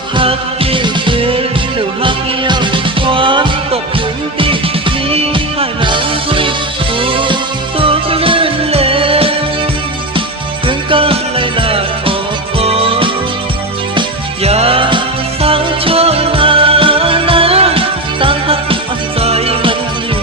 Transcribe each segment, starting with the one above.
ลูกฮักที่คืนลูกฮักเดียวความตกถึงที่นี้ข้าหนังคุยผู้ตัวก็ลื่นเลงเพื่อนก็เลยลาออกโออย่าสร้างชั่วนานะตั้งหักอันใจมันอยู่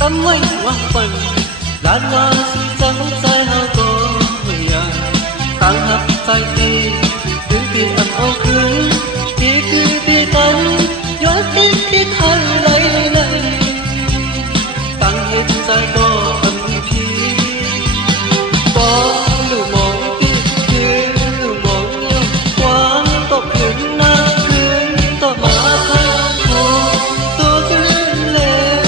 tâm anh hoa phần lan hoa sự trắng dài hao có nhà tăng hấp dài tì cứ tì ẩm ô khứ tì cứ tì tân gió tì tì thay lấy này tăng hết dài có ẩm khí có lù mong tì cứ lù mong nhau quán tộc hướng na hướng tộc má thay tôi cứ lên lên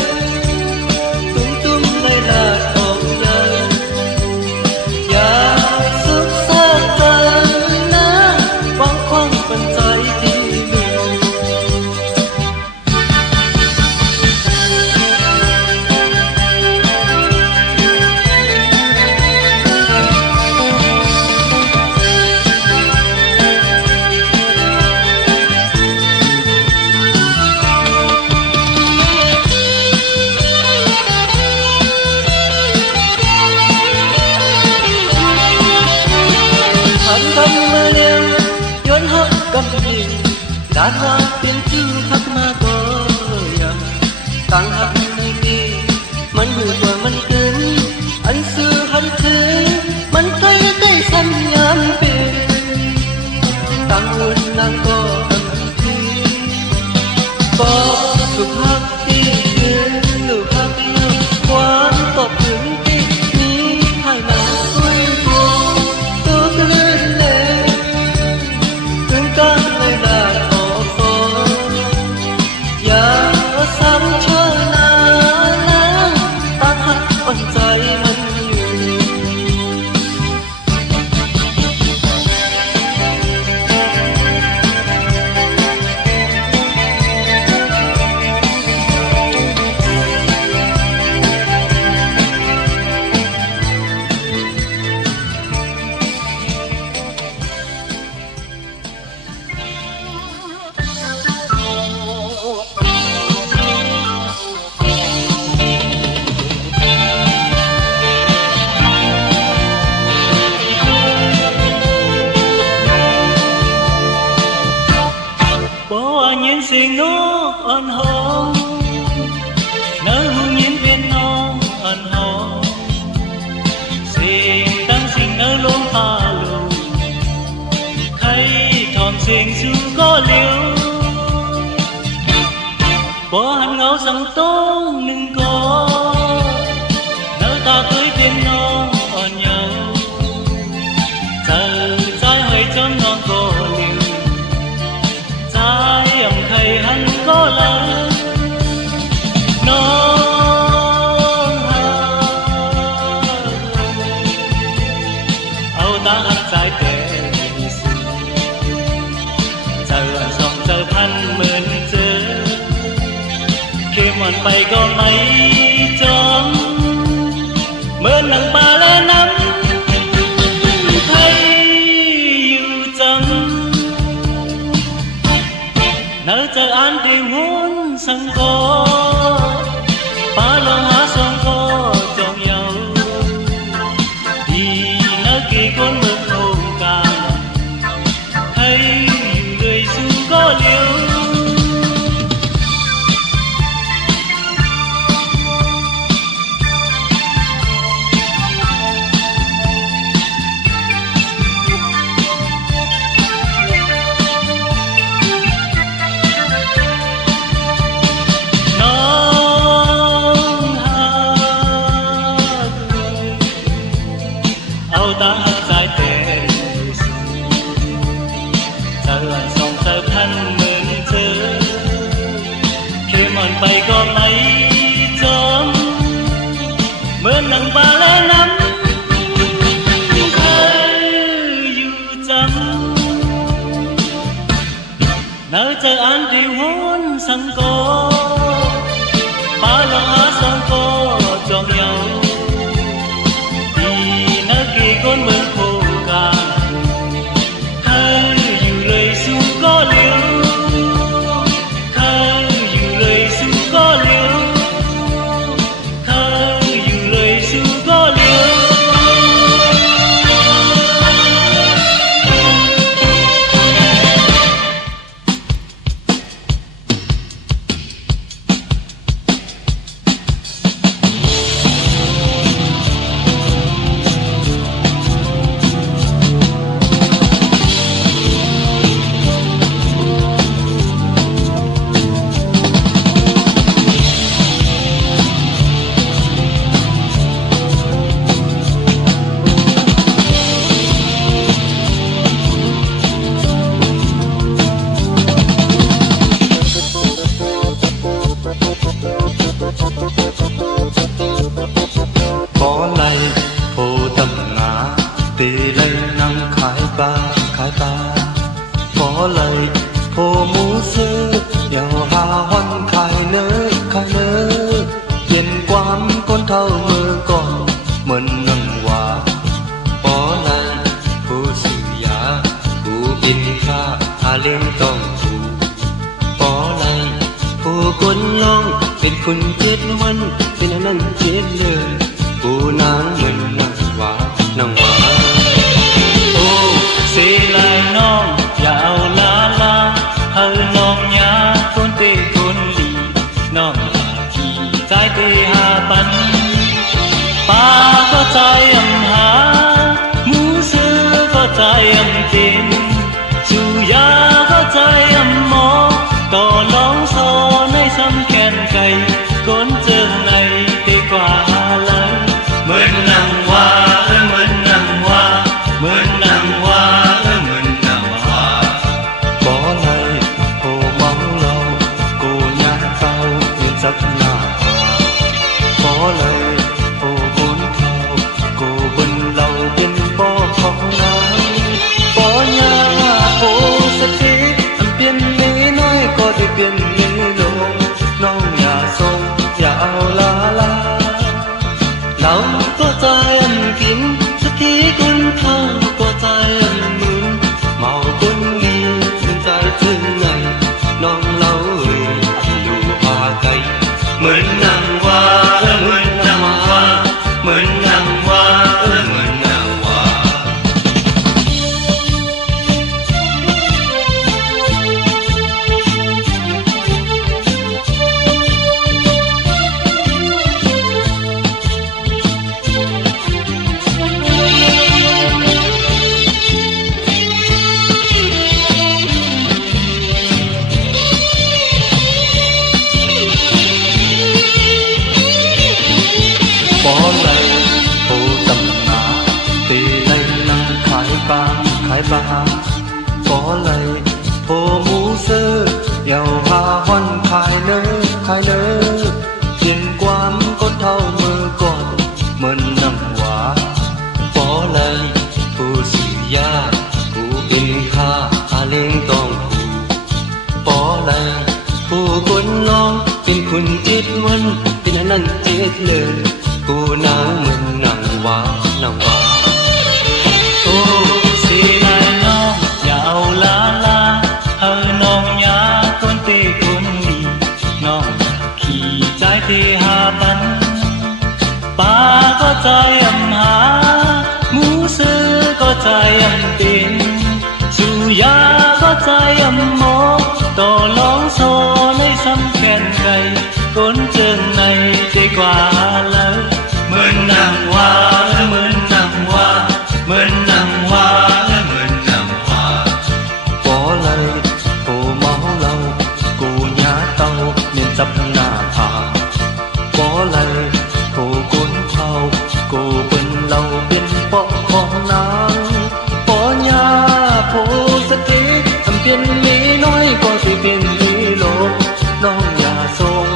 đàn hoa tiếng chữ khắc ma có ya tăng hấp nơi điมันอยู่กว่ามันเกินอันซื้อหันเธอมันใกล้ใกล้สัญญาณเป็นตั้งอุ่นนางก็ตั้งทีก็สุภาพที่ยืนลูกฮักเดียวความตกถึงที่นี้ให้นางคุยตัวก็ลื่นเลยถึงกันเลยได้ใจมันสิ่งน้องอ่อนหอมน้ำหูยิ้มเป็นน้องอ่อนหอมสิ่งตั้งสิ่งน้ำลงพาลูใครทอมเสียงสู้ก็เลี้ยวบ่หันเงาสังต้องหนึ่งก่อน้ำตาเคยเป็นน้องอ่อนเยาว์เจอใจให้จนน้องก็เลี้ยวใครหันก็ละน้องหาเอาตาหักใจแต่สุดเจอสองเจอพันเหมือนเจอเข็มวันไปก็ไม่จมเหมือนหนังปลาและน้ำไทยอยู่จังnỡ chờ an thì muốn sang có ba lo há song có trong nhau thì nỡ kỳ con mơ không càng thấy người xuống có liêu ไปก็ไม่จมเหมือนหนังบาแลน้ำเคยอยู่จำnơi trời an điều hôn sang cô ba lòng á sang cô chọn nhau thì nơi kia con mừng khô cả hay dù lời su có liêu hay dù lời su có liêu hay dù lời su có liêu có lay phố tầm ngã tì lay năng khai ba có lay phố mũ sư dạo hà hoan khai nơ yên quán con thâu mơ còn mơn nâng hòa có lay phố sư giả phố bin kha hà liên tông phù có lay phố quân longเป็นคนเจ็ดวันเป็นอันนั้นเจ็ดเลยกูนางเหมือนนางหวโอ้เสียลายน้องอย่าเอาลาเฮาน้องยาคนเตะคนดีน้องขี่ใจเตะหาปันป้าก็ใจอำหาหมูซื้อก็ใจอำเต็นจูยาก็ใจอำหมอต่อลองซอในซ้ำแขนไก่ก้นเจอในตีกว่าเลยเหมือนนางว่าเหมือนนางว่าเหมือนนางว่าเหมือนนางว่าcó lời hồ mong lâu cô nhã tao nhìn giấc nào có lời hồ vốn thao cô bần lâu bên bó khó nắng có nhà hồ sắp thế âm biên lý nói có thể biên lý lộน้องอย่าทรงอย่าเอาลาเราก็ใจอันกินสักทีคนเท่าก็ใจอันหมุนเมาคนดีเป็นใจถึงไหนน้องเล่าอยู่พาไกลเหมือนนางว่าเหมือนนางว่าเหมือนนางว่าเหมือนนางว่าcó lay phố tầm ngã tì lay năng khai ba có lay phố mũ sơ dạo hà hoan khai nơ tiền quan con thâu mơ còn mơn nằm hóa có lay phố sư gia cụ bên kha hà lên tòng phù có lay phố quân longเป็นคนเจ็ดวันเป็นอันนั้นเจ็ดเลยกูนางเหมือนนางว่าโอ้เสียลายน้องอย่าเอาลาเฮาน้องยาคนเตะคนดีน้องขี่ใจเตะหาปันป้าก็ใจอำหาหมูซื้อก็ใจอำเป็นสุยาก็ใจอำหมอต่อลองโซในซ้ำแขนไก่ก้นเจิงในเตะกว่าเลยเหมือนนางว่าเหมือนนางว่าเหมือนนางว่าเหมือนนางว่า có lay hồ máu lâu cô nhã tao nên dập nà thả có lay hồ cuốn thao cô bên lâu bên bó khó nắng có nhà phố rất thế âm biên lý nói có thể biên lý lộน้องอย่าทรง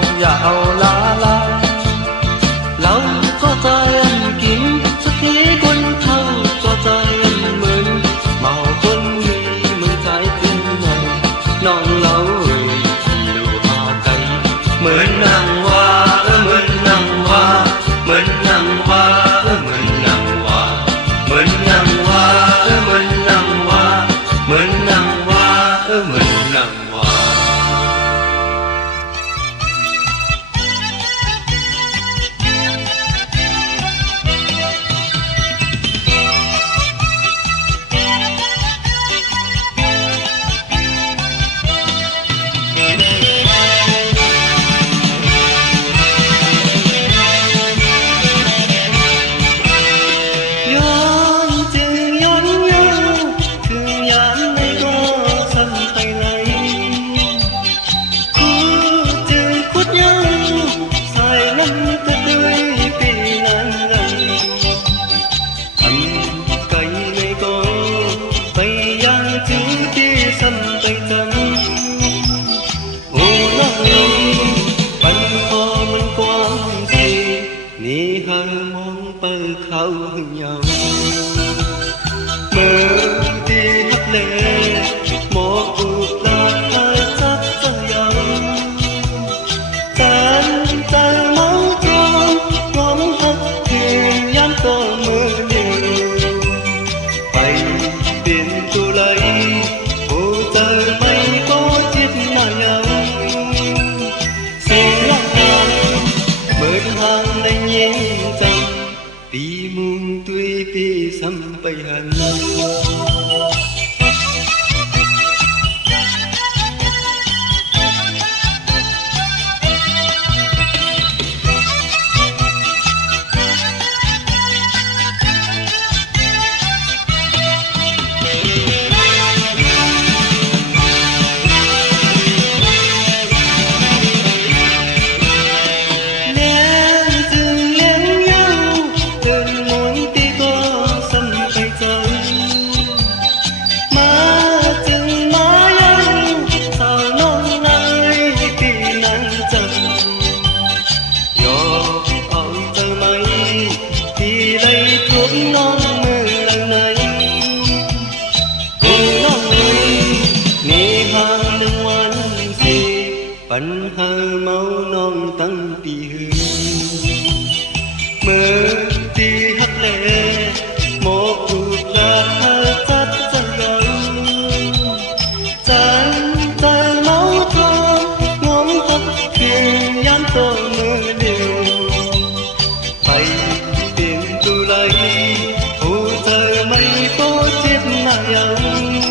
mình nắng hoa mình nắng hoa mình nắng hoa mình nắng hoa mình nắng hoa mình nắng hoa mình nắng hoa mình nắng hoa. Khâu nhau mơ đi hấp lệ một cuộc là hơi sắp cho nhau tan tan máu tròn ngóm hấp thuyền nhắn to mơ nhiều bay biển tu lấy hồ trời mây có chiếc mà nhau xin lòng hàng mơn hàng đây nhìn vì muôn tuổi vì sampai hal bánh hơi máu non tăng tì hư mơ tì hấp lệ một cuộc là hơi tắt ra gấu chân tay máu thơm ngóm hấp thuyền nhắn tô mơ liều bay biển tu lấy hồ trời mây có chiếc mà dòng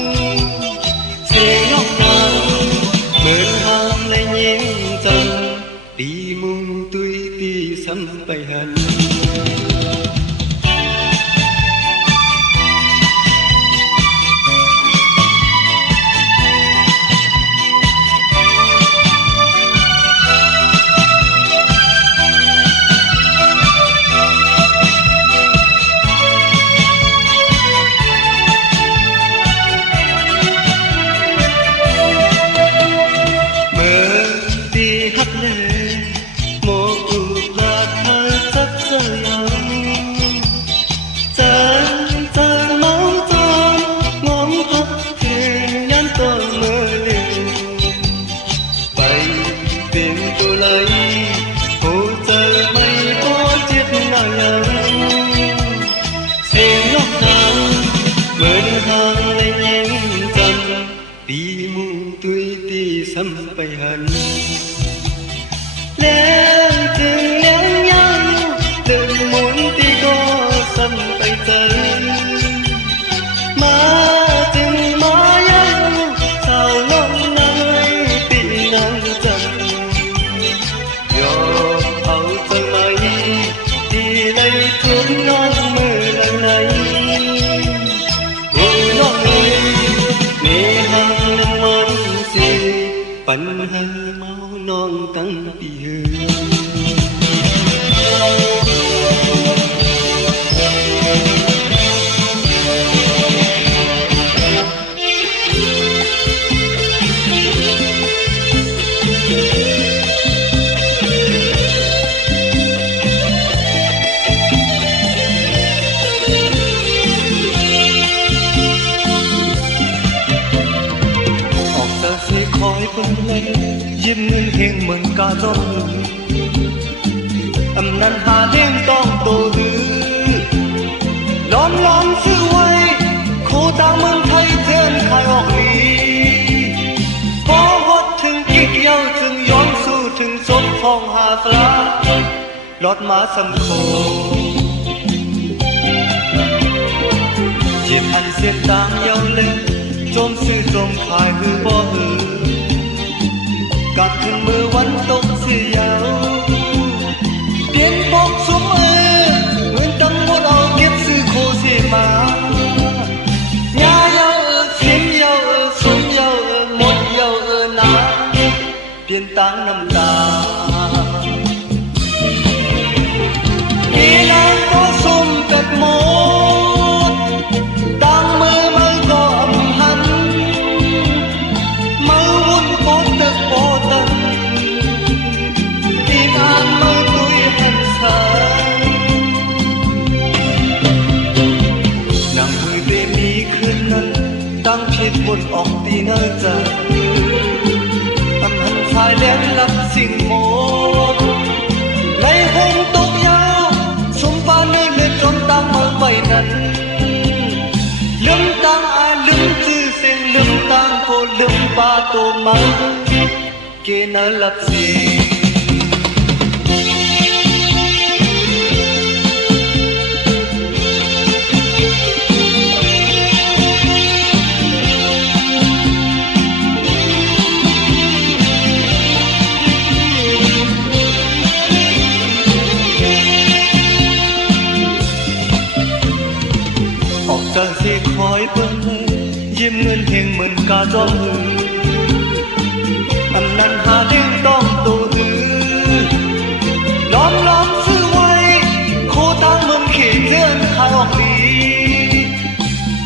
xe ngóc ngào mơn hàng lại nhìn chân đi muôn tuổi đi sampai hal một cuộc là hơi sắp rơi nhau chân chân máu tròn ngóm hấp thuyền nhắn tôi mơ liều bay biển tôi lấy hồ trời mây có chiếc nào nhau xin ngóc ngào mơn hàng lên nhìn chân vì muôn tuổi đi sampai hal lên từng nén nhang đừng muốn tí có sampai tới mà từng má nhang sao lòng nơi bị nắng dần do áo tơ mây đi lấy thuốc non mơ lần này ôi non ơi nề hàng năm món gì bánh hơi máu non tăng tì hư khói bừng lên diêm ngân hiền งเหมือนกาจอมหืออำนันหาเด้งต้องโตหือล้อมชื่อไว้โคตาเมืองไทยเทือนขายออกลีพอฮดถึงกิกเย้าจึงย้อนสู่ถึงศพของหาสลารถมาสำโคเจ็บอันเสียนต่างเย้าเล่นจมซื้อจมขายหือบ่หือกัดถึงมือวันตกเสียยาวเปลี่ยนปกสมเงินตั้งหมดเอาเก็บซื้อโคเสียมาญาเยาเสียงเยาสมเยาหมดเยานาเปลี่ยนตังน้ำตาเอลางก็สมกัดหมดตั้งมือมือก็อำหันมือวุ่นโปตึกโปตันอีนานมือตุยหันสายนางมือเดมีคืนนั้นตั้งผิดบนออกตีเนอใจอันหันชายแหลมรับสิ่งโมดไหลหงตกยาวสมปาเนื้อเลือดจนตั้งมือไปนั้นลืมตังลืมชื่อเสียงลืมตังโคลืมปาโตมาเกณฑ์ลับเสียงออกจากเสียคอยเปิ้นเลยยิ้มเงินเฮงเหมือนกาจอมหืออำนันหาเด้งต้องโตหือล้อมซื้อไว้โคตางเมืองเขตเทือนขายออกลี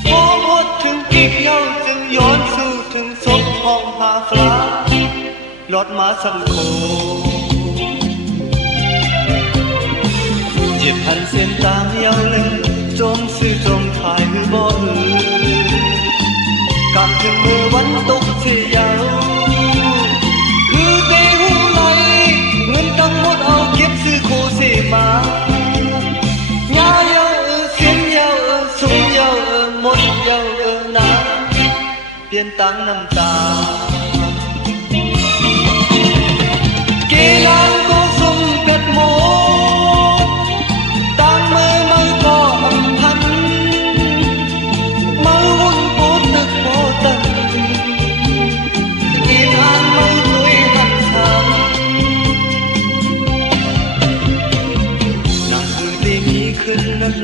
พอหมดถึงกิกเย้าจึงย้อนสู่ถึงศพของหาฟลารถมาสำโคเจ็บพันเส้นตางเย้าเลยจมซื้อจมขายหือบ่หือกำถึงมือวันตกเสียยาวหือเตหูไหลเงินทั้งหมดเอาเก็บซื้อโคเสมาญาเยาเสียงเยาสมเยาหมดเยานาเปลี่ยนตังน้ำตาเกลางก็สมกัดหมดตังมือก็อำพันมือวุ่นโปตึกโปตันอีนานมือตุยหันสามนางคือที่มีคืนนั้น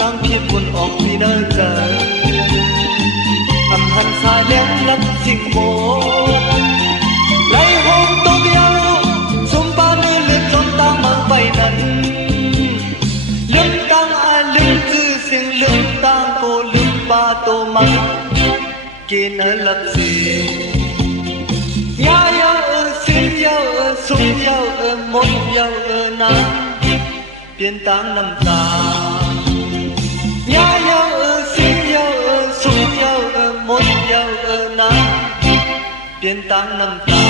ตั้งเพียบบนออกที่เดินใจอำหันสายแหลมรับสิ่งโมไหลหงตกยาวสมปาเนื้อเลือดจนตามมาไปนั้นลืมตังลืมชื่อเสียงลืมตังโกลืมปาโตมาเกณฑ์ลับเสียญาเยาเสียงเยาสมเยาหมดเยานาเปลี่ยนตังน้ำตาญาเยาเสียงเยาสมเยาหมดเยานาเปลี่ยนตังน้ำตา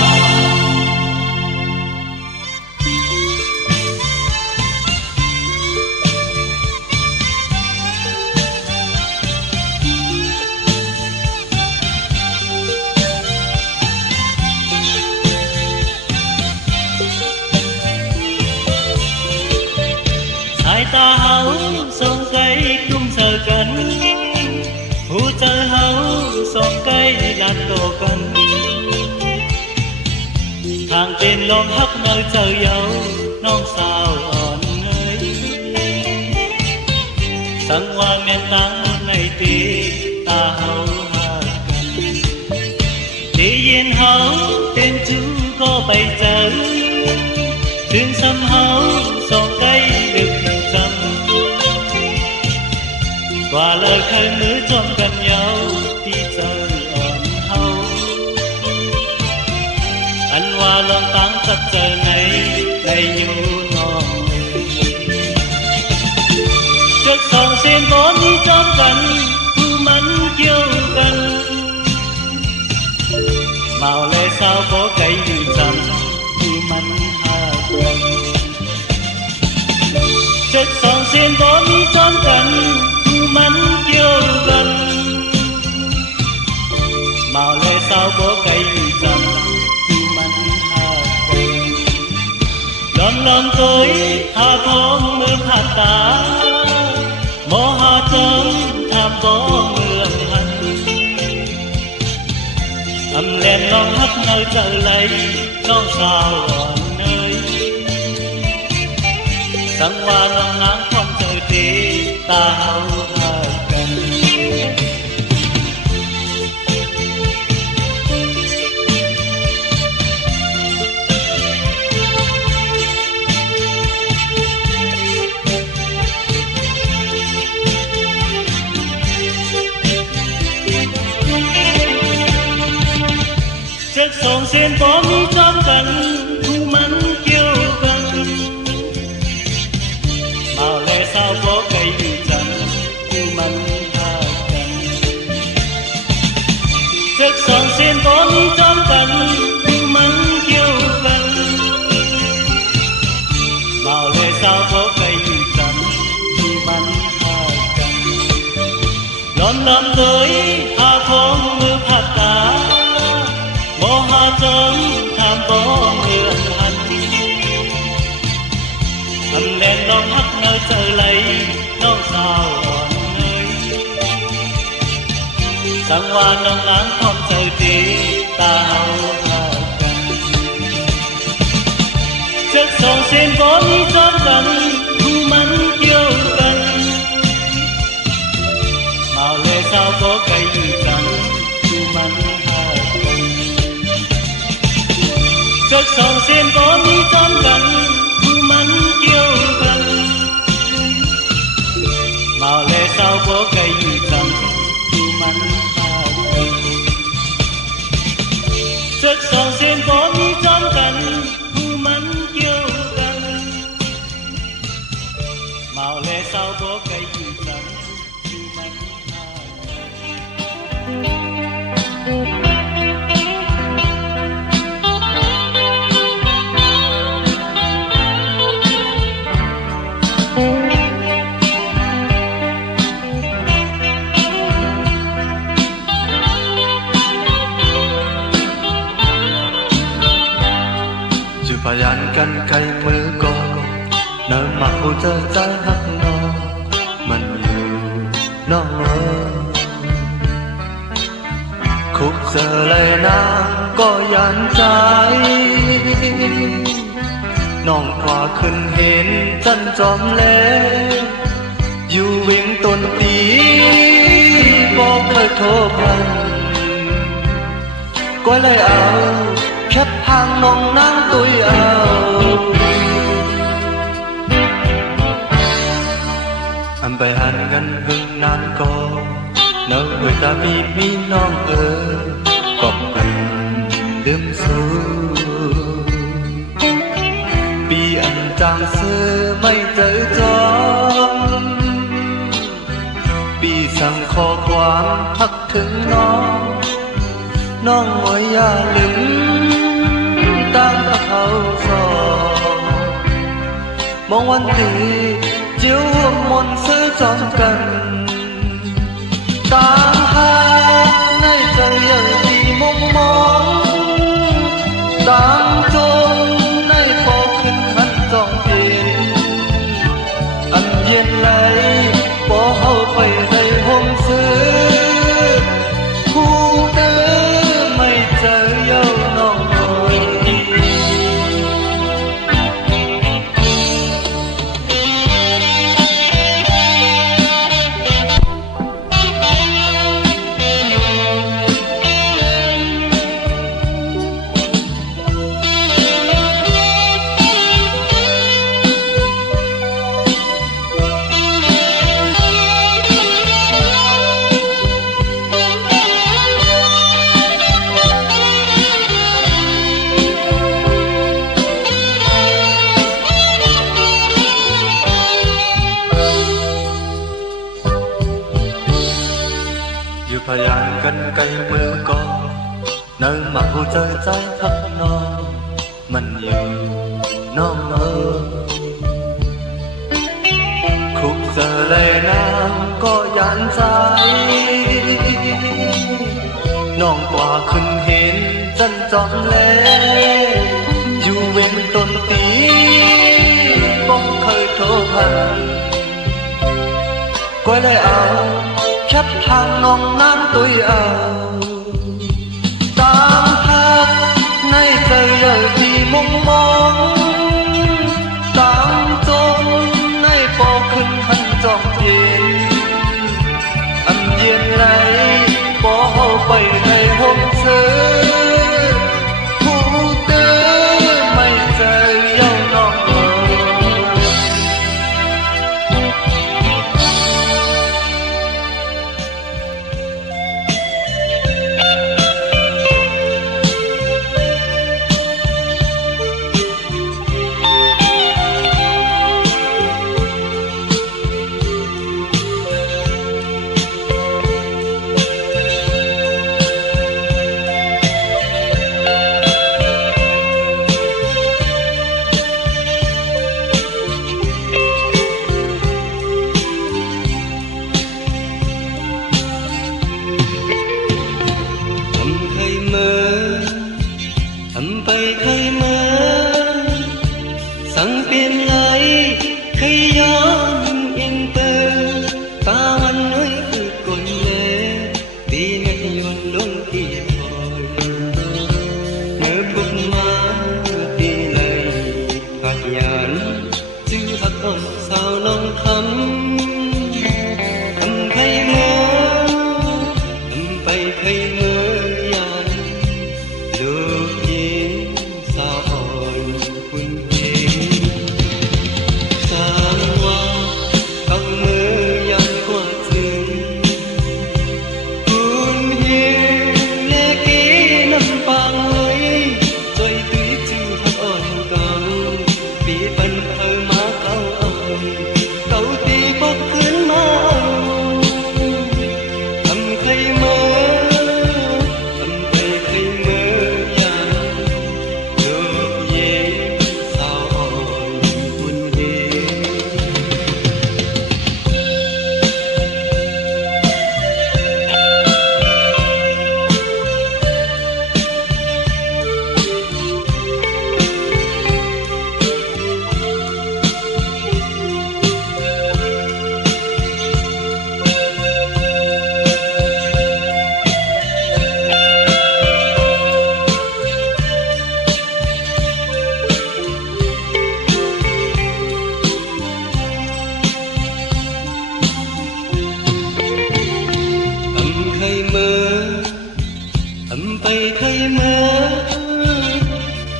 sài ta hấu sông cây chung sờ cánh hú chờ hấu sông cây lạc tổ cánh thang tên lom hấp nơi chờ dấu non sao ổn ơi sang hoa miền tăng này tì ta hấu hạ cánh tì yên hấu tên chú có bay chờ thương xăm hấu sông cây được trăng qua lời khai nữ trong gần nhau đi chơi ổn hâu anh hoa lòng tăng thật giờ này đầy nhu ngon trước sông sen bốn đi trong gần thu mắn kêu gần màu lê sao có cây như trăng thu lom tới hà phong mưa hạt tá mò hà chấm tham có mưa hành lên long hắt nơi chờ lấy non sao còn nơi sáng qua non nắng không trời tí ta hao hà cần chất sông sen có mi trong cần thu mắn kêu gần màu lẽ sao có cây bị trần thu mắn tha cần chất sông sen có mi trong cần thu mắn kêu gần màu lẽ sao có cây bị trần thu mắn tha cần lom lom tới hà phong mưa hạt tá mò hà chấm tham có mưa hành lên long hắt nơi chờ lấy non sao còn nơi sáng qua non nắng không trời tí ta hao hà cần chất sông sen có mi trong cần thu mắn kêu gần màu lệ sao có cây trắng thu mắn chất sông sen có mi trong cần thu mắn kêu gần màu lẽ sao có cây trắng thu mắn tha cần chất sông sen có mi trong cần thu mắn kêu gần màu lẽ sao có cây trắng thu mắn tha cầnพยานกันไกลมือก่อนเนิ่นมาหูเจอใจหักนอมันอยู่นอกคุกเจอเลยนางก็ยันใจน้องกว่าขึ้นเห็นจันจอมเล่อยู่เวียงต้นตีบอกเคยโทรพันก็เลยเอาแคบทางน้องนางตุยเอาอันไปหันกันหึงนานก็เนื้อตามีน้องกอบกันดื่มสูปีอันจางเสื้อไม่เจอจอมปีสั่งขอความพักถึงน้องไว้อย่าลืมตามตะเขาสองมองวันตีเจียวมนซื้อจอมกันตามหาในใจอย่างที่มองตามจมในพอขึ้นขันจองเพียนอันเย็นไหลพอเอาไปในห้องซื้อคู่เดิมไม่เจอเย้าน้องพยานกันไกลมือก่อนเนิ่นมาหูเจอใจพักนอนมันอยู่น้องคุกเจอเลยน้ำก็ยันใจน้องกว่าขึ้นเห็นจันจอมเล่อยู่เว้นต้นตี lại ảo khắp hàng non nắng tôi ảo tang thác nay trời ơi vì mong mong tang trôn nay bỏ khinh hành trọn tiền âm nhiên này bỏ bay ngày hôm xưa bay khơi mơ sang biên lại khi gió yên tơ ta ăn nói cứ còn lệ vì ngày yon luôn kia thôi ngỡ bốc má đi lại hạt nhàn chứ thật còn sao lòng thắm thấy mơ bay thấy mơ bay thấy mơ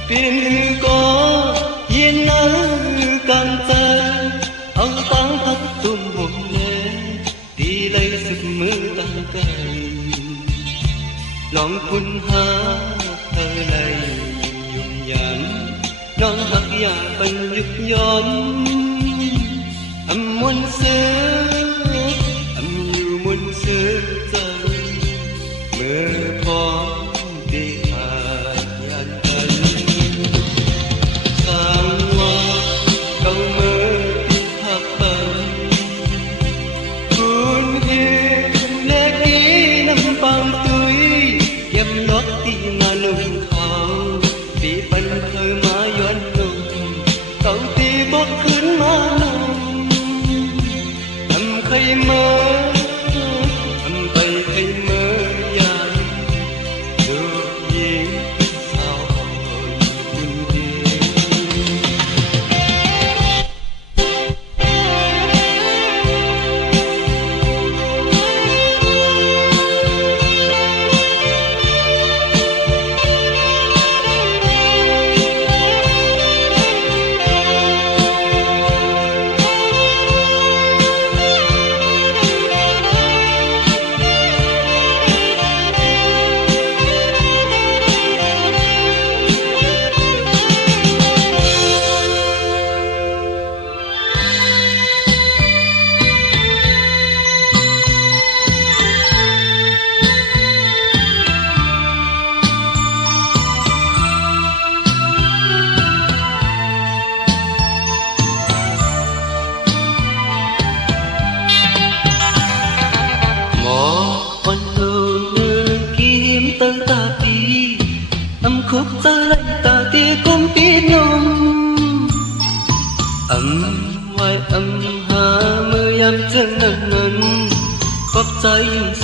biển có yên nắng càng tan ông táng thắt tùm hồn nhé đi lấy sức mơ tan cay lòng quân hát thơ này dùng nhàn non hạt già bần nhục nhón âm muôn xưa âm nhiều muôn xưa mơ phó đi hạt nhàn thân sang hoa câu mơ đi tháp bần cuốn hiên lẽ ký năm bằng tuổi em lót đi mà nồng thao vì bần thơ má doan nồng cậu ti bót khấn má nồng âm khay mơ âm bay khay mơ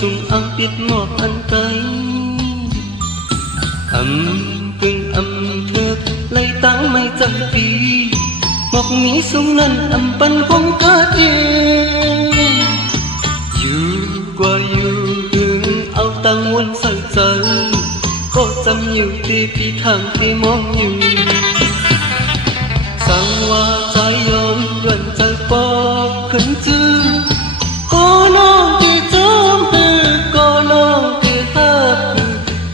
sung ang biết ngọt ăn cay cưng thước lấy táng mây trăng phi ngọc nghĩ sung ngân bắn không cá tiền yêu qua yêu đừng ao tăng muôn sợi sợi có trăm nhiều tì phi thang tì mong nhiều sang hoa trái yon gần trái po khấn chư có non thì chớm từ có non thì hát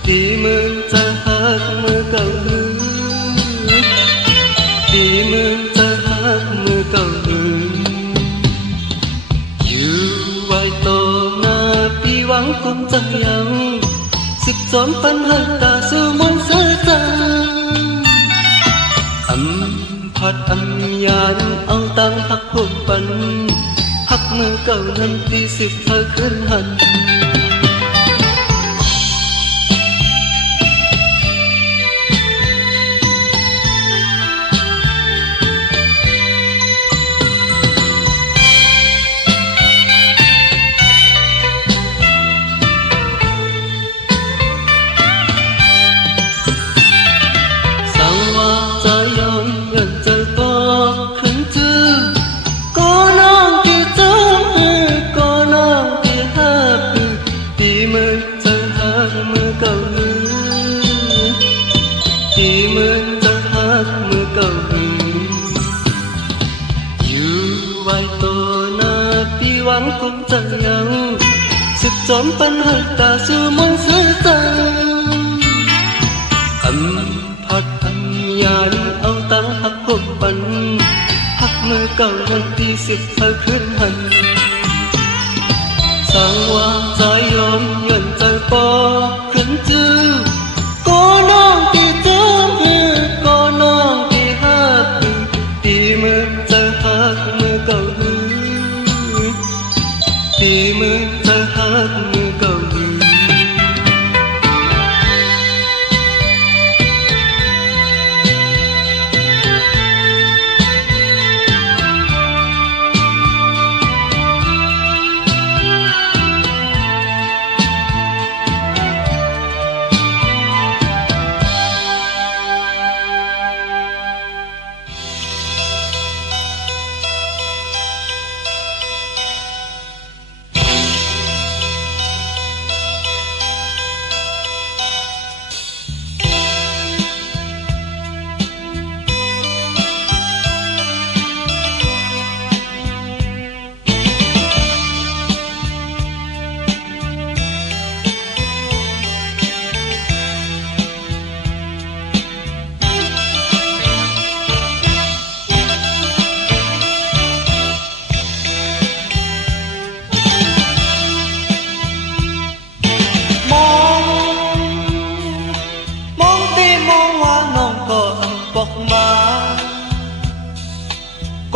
thì mừng trái hát mưa cầu hư thì mừng trái hát mưa cầu hư yêu vai to na pi vắng cũng chẳng yang sức gió phân hơi ta sư muốn sơ sangพัดยานเอาตังหักพวกปันหักมือเก่านั้นที่สิบเธอขึ้นหันcũng chẳng yang sức gió phân hơi ta sư muốn sơ sangพัดยานเอาตังหักพวกปันหักมือเก่าวันที่สิบเธอขึ้นหันสร้างว่าใจยอมเงินใจปอขึ้นจื้อก็น้องที่เจ้ามือก็น้องที่หักตีมือใจหักมือเก่าตีมือจะหักมือเก่าหือ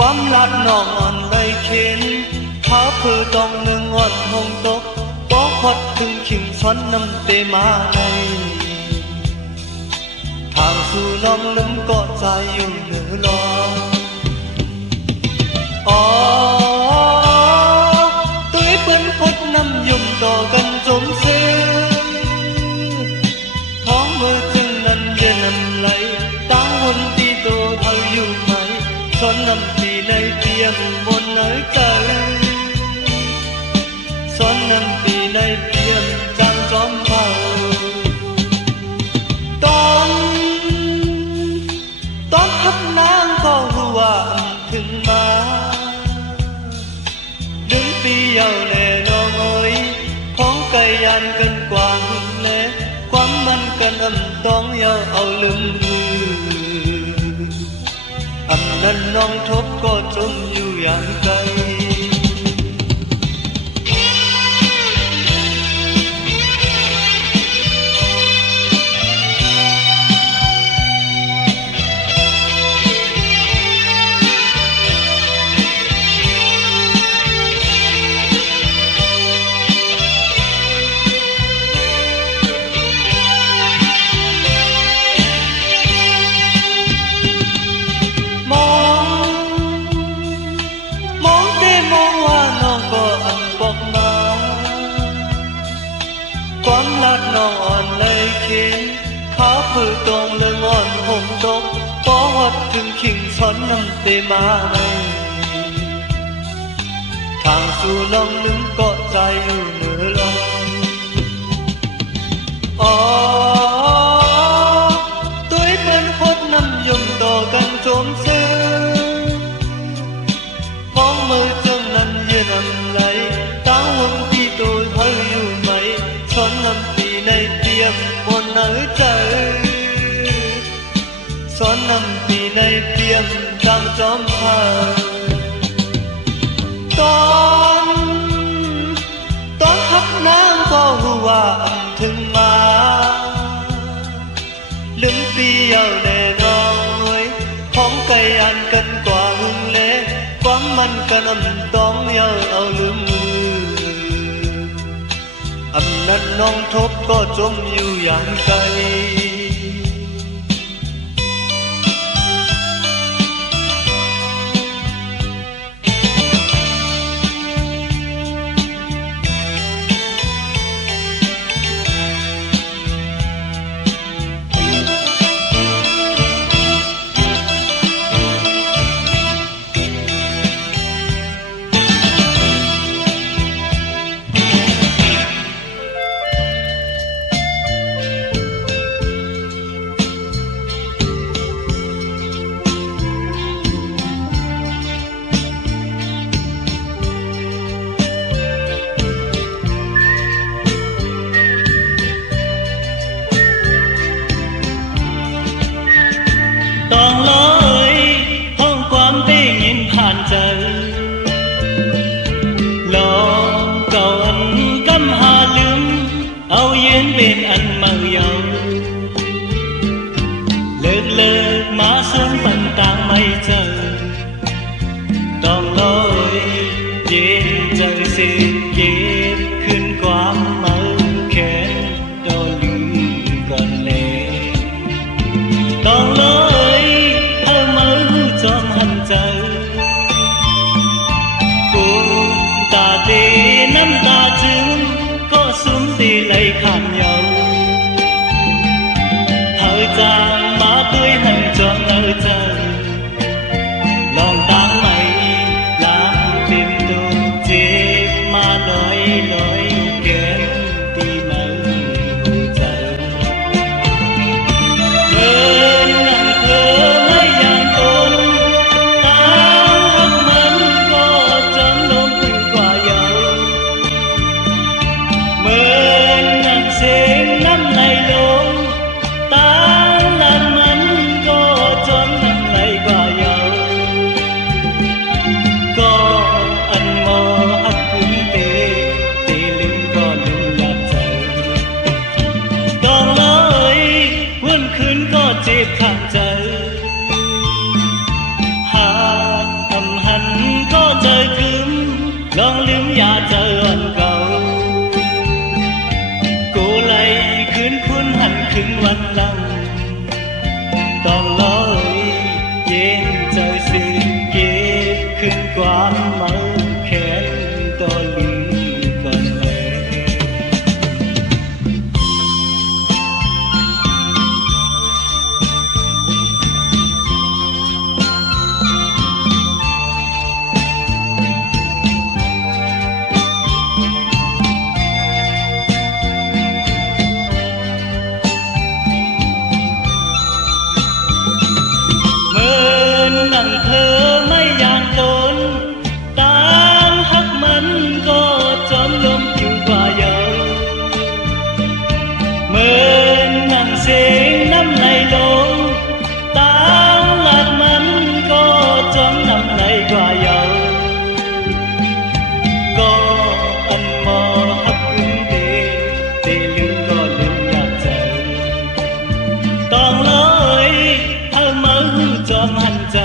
ความลัดน้องอ่อนเลยเข็นท้าเพื่อต้องหนึ่งอ่อนหงตกป้อพอดถึงขิมซ้อนน้ำเตมาในทางสู่น้องลืมก็ใจอยู่เหนือลอยอ๋อตุ้ยเปิ้นพดน้ำยุ่มต่อกันจมซื้อท้องมือจึงนั้นเย็นน้ำไหลตั้งหุ่นตีโตเท่าอยู่ไหมซ้อนน้ำตีในเตียงบนไหนใจซ้อนน้ำตีในเตียงจางจอมเผาตอนพักนางก็หัวถึงมาดึงปีเยาแน่น้องเอ๋ยของไก่ยานกันกว่าหุ่นเล่ความมันกันต้องเยาเอาลืมมือนั้นน้องทบก็จมอยู่อย่างไกลม ฝือตรงเรื่องอ่อนผมตกปอวัดถึงขิงซ้อนน้ำเตมาไม่ทางสู่น้องนึงเกาะใจอยู่เหนือลมอ๋อตัวเป็นโคตรน้ำยมต่อกันโจมซื้อมองมือจำนั้นยืนนำไหลตาหวังที่ตัวเธออยู่ไหมช้อนน้ำปีในเตียงบนหน้าใจซ้อนน้ำปีในเตียงจำจอมพาตอนหักน้ำก็หัวอันถึงมาลืมปีเอาแน่นอนของไก่อันกันกว่าหึงเละความมันกันอำต้องเยาเอาลืมมืออำนั้นน้องทบก็จมอยู่อย่างไกลต้องเลยห้องความได้ยินผ่านใจลองเก่าอันกำหาลืมเอายืนเป็นอันเมาเยาเลิกมาสมปันต่างไม่เจอต้องเลยเย็นใจเสียเย็บขึ้นความเมาแค้นก็ลืมก่อนเลยต้องเลยจอมหันใจกูตาเดน้ำตาจึงก็สุมตีไหลข้ามเยาเฮาจางมาด้วยหันจอมเอาใจลองตั้งไม่ล้างเต็มตัวเจ็บมาลอยแก้มตีมันหัวใจเดินนั่งเธอไม่ยังตนเสียงน้ำไหลลงตาลันมันก็จนน้ำไหลกว่าเยาก็อันมอหักคุณเตลืมก็ลืมหลับใจต้องเลยวันคืนก็เจ็บข้างใจหากทำหันก็เจอคืมลองลืมอย่าเจออันเก่าคืนวันหลังต้องลอยเย็นใจสื่อเก็บคืนความเมาแค้นต่อลืมก่อนเลยนั่งเธอไม่อย่างตนตามหักมันก็จอมลมอยู่กว่าเยาเหมือนนั่งเสียงน้ำไหลลงตามหลัดมันก็จอมน้ำไหลกว่าเยาก็อันมอหักขึ้นเตลืมก็ลืมอยากใจต้องเลยเธอมาจอมหันใจ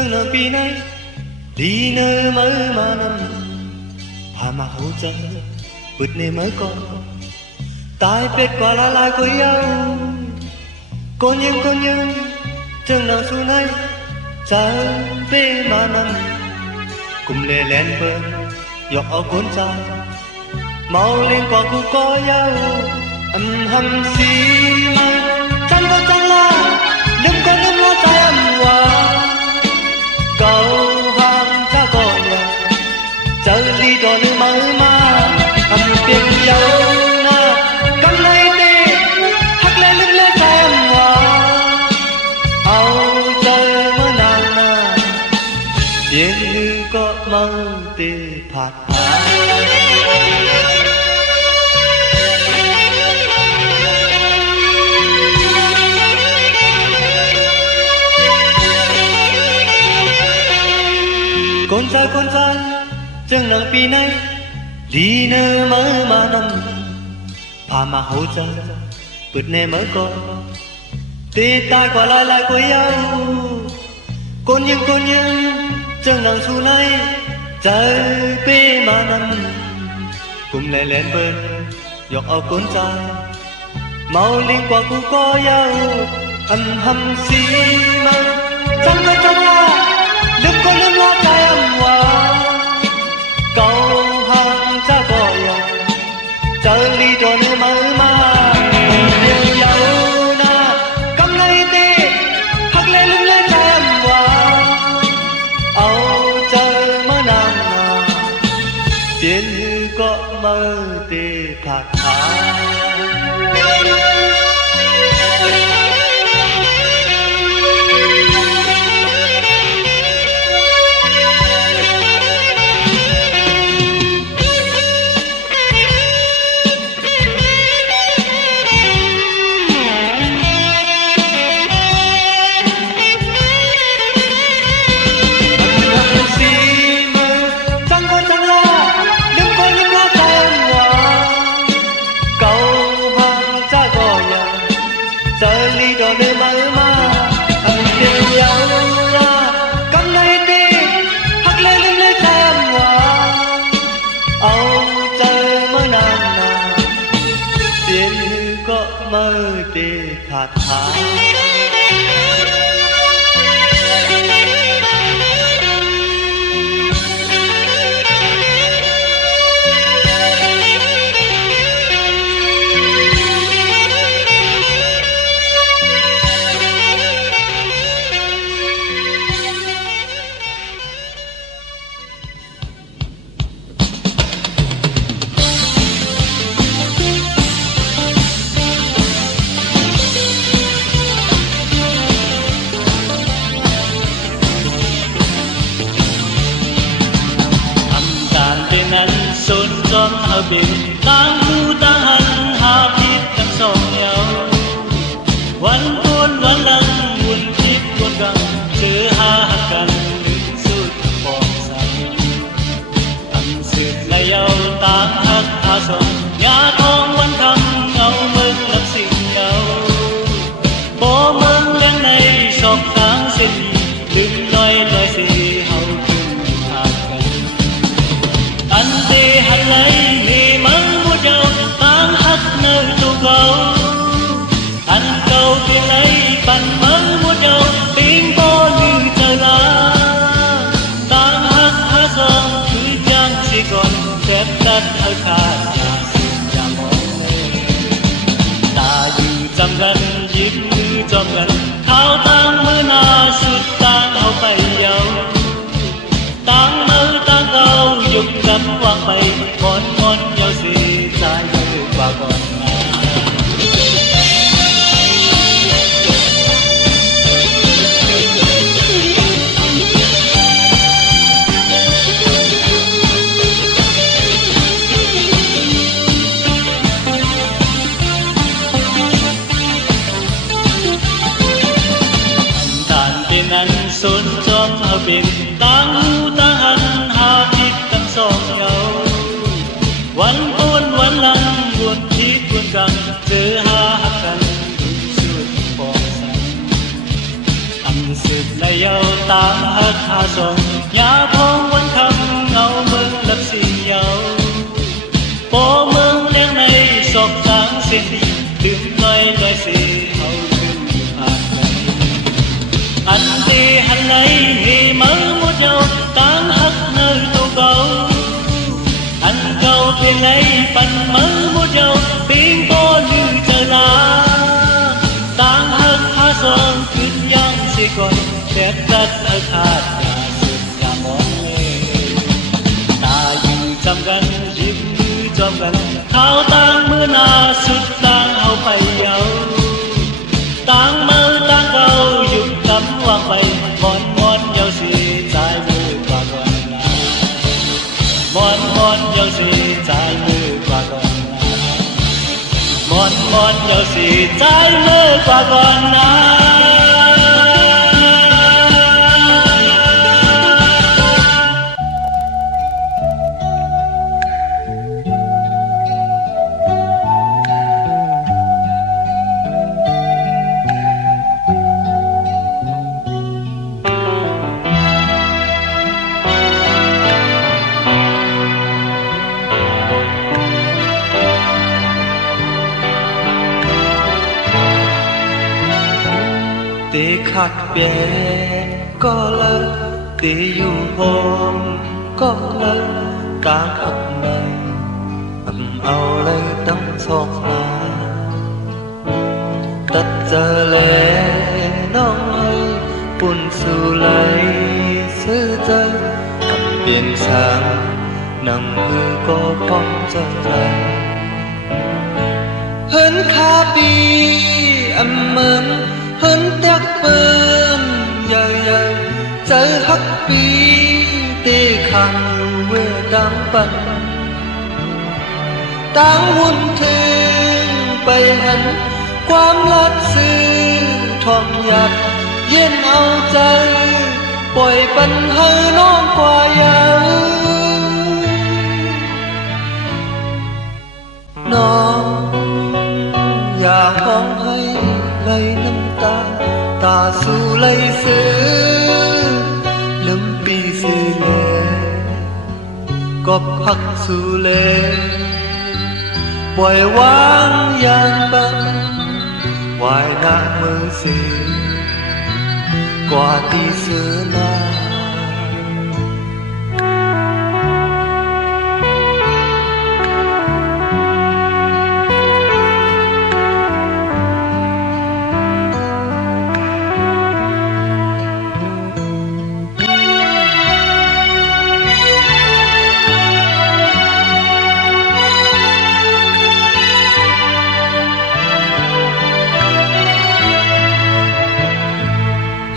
Chẳng nào pi nay đi nơi mới mà năm hà mà hỗ trợ vượt nơi mới có tai biết qua lại của yêu cô nhưng chẳng nào xuống nay chẳng biết mà năm cùng lê lên bờ dọc ở cuốn trai mau lên qua khu có yêu âm hầm xì mai chẳng la đừng có trái âm hòa câu hàng cha gọi chờ đi đó nơi mới mà âm tiếng dấu na cầm lấy đi hắt lên lưng lên trái âm hòa áo trời mới nàng na tiếng như có mơ tê phạt con trai chẳng nắng pi nay đi nơi mới mà năm phà mà hỗ trợ vượt nơi mới có tê tai qua lại của yêu con nhưng chẳng nắng xuống nay trời pi mà năm cùng lại lên bên dọc ở con trai mau liên qua khu có yêu hầm xì mây chẳng la đừng có la trái âm hòa câu hàng cha gọi chờ đi đó nơi mới mà điều dấu na cầm lấy tê hắt lên lưng lên trái âm hòa áo trời mới nàng mà tiền như có mơ tê phạt nơi mới mà âm tiếng dấu ra cầm lấy đi hắt lên lưng lên trái âm hòa áo trời mới nàng nào tiền như có mơ để khát khao ở bên tang mu tang hành hà thiết tâm song nhauวันวันลังวนคิดวนกังเจอหากันนึกสุดปองสังอันสืบในเยาตางหักอาสงยาทองวันคำเงาเมืองลำสิ่งเงาบ่เมืองเล่นในศอกทางเส้นลืมลอยเสียเฮาขึ้นหากันอันเตหันไหลnơi tu cầu anh cầu tiền lấy bằng mấn mua đầu tiếng bó như trời lá tan hát giòn cứ trang chỉ còn phép tắt hơi khát nhà mong ta như trăm gần giết như trăm gần thao tăng mưa na suốt tăng hậu bay dầu tăng mơ tăng cầu dục cắm quang bay ngon nhau gì trái như bà con xuân trong ở biển tang u tang hành hà thiết tâm song nhauวันวันลังวนคิดวนกังเจอหากันสุดปองสันอันสุดในเยา tang hát hà song nhà phong vẫn thăm ngâu mừng lập xin nhau bố mừng đêm nay sọc tang xin đi đừng nói lời xin hậu đừng hạt này anh đi hành lấy thì mơ một dâu tang hát nơi tô cầu anh cầu về lấy phần mơ một dâu tiếng có như trời lá tang hát hà song cứ yang si còn đẹp rất ở hạt nhà sụt nhà món taอยู่จำกันยิ้มจอมกันข้าวตางมือนาสุดตางเอาไปเอาตางมือตางเก่าหยุดกำวางไปมอนมอนเยาสีใจมือกว่าก่อนนามอนมอนเยาสีใจมือกว่าก่อนนามอนมอนเยาสีใจมือกว่าก่อนนา tê khát bè có lỡ tê yêu hôm có lỡ ta khắp này ầm ao lấy tâm xót là tất giờ lẽ nong hay buồn su lấy sơ chơi ầm biển sáng nằm hư có phong chân dài hơn khá bi âm mơn hơn tiếc bơn giờ giờ chơi hắc bi tê khăn quê đang bận đang hôn thương bay hẳnความรักซื่อทองหยาดเย็นเอาใจปล่อยปัญหาน้องกว่ายังน้องอย่าห้องให้ไหลน้ำตาตาสู่ไหลซื้อลืมปีสิเลก็พักสู่เลปล่อยวางอย่างบังวายหน้ามือเสียกว่าที่เสือหน้า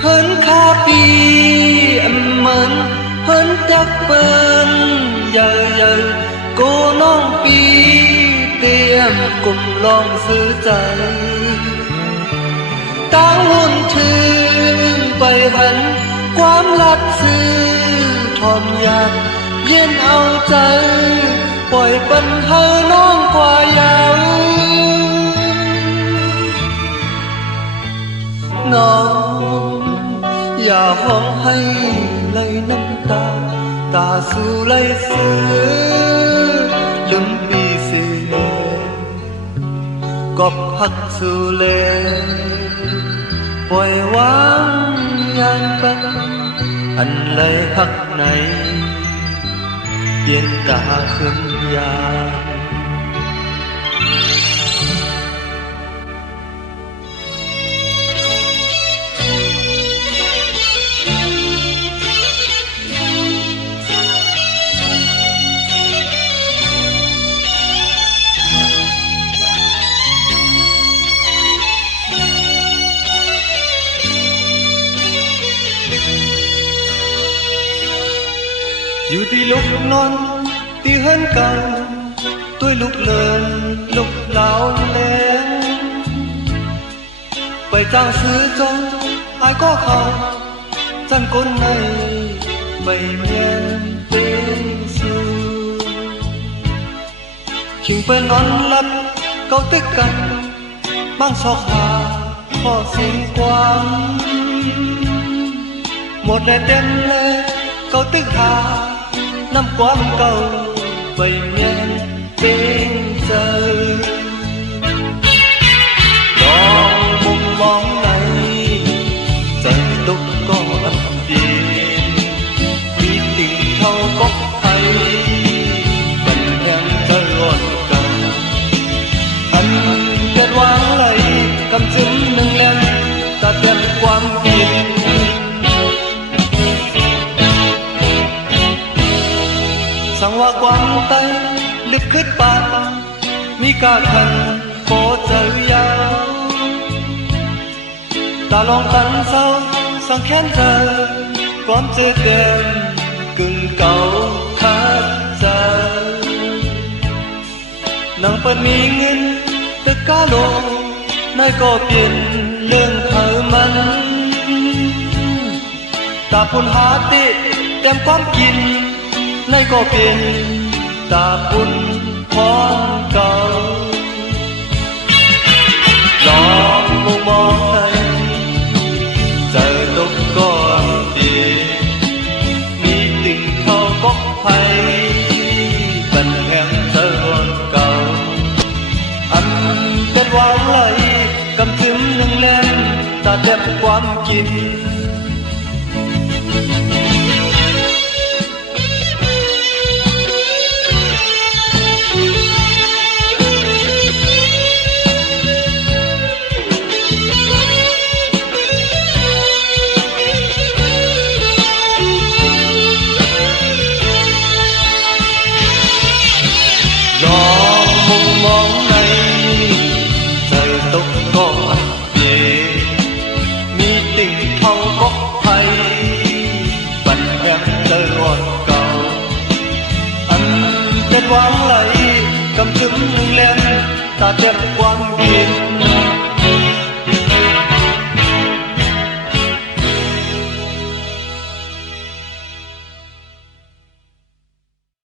hơn khá bi âm mơn hơn chắc bên giờ giờ côน้องปีเตรียมกลุ่มลองซื้อใจตั้งหุ่นถึงไปหันความรักซื้อทอมอยากเย็นเอาใจปล่อยปัญหาน้องกว่ายาวน้องอย่าห้องให้ไหลน้ำตาตาสู่ไหลซื้อลืมปีสิเลก็พักสู่เลปล่อยวางอย่างบังอันไหลพักไหนเปลี่ยนตาขึ้นยาอยู่ที่lúc nonที่เฮินเก่าtôi lúc lớn lúc lão lén bởi chàng xứ cho ai có không chân côn này bầy miền tên xưa khiêng bên non lấp câu tức cằn mang sọc hà khó xin quang một lệ tên lệ câu tức hà năm quán cầu bầy men tiếng giờ đón mong mong này dần tục có ân điên đi tình thâu cốc hay bần em thơ gọn cần anh kết quán lấy cầm dưng nâng lên ta đem quan kiên sang hoa quán tayลึกขึ้นปากมีกาคันโปเจอยาวตาลองตันเศร้าสังแค้นเธอความเจอเดิมกึ่งเก่าทัดใจนางเปิดมีเงินตึกกาโลนั่นก็เปลี่ยนเรื่องเธอมันตาปุ่นหาติเต็มความกินนั่นก็เปลี่ยนตาปุ่นพรเก่าลองมองให้ใจตกก้อนดีมีตึงเข้าบกไผ่บันแห่งเธอวันเก่าอันเป็นวางไหลกำถึงหนึ่งเล่นตาเด็บความกินมองในใจตกก็เย่มีติ่งเท่าก็ไผ่บันแรมเจออ่อนเก่าอันเป็นวางไหลกำจึงหนึ่งเล่นตาเต็มความเย็น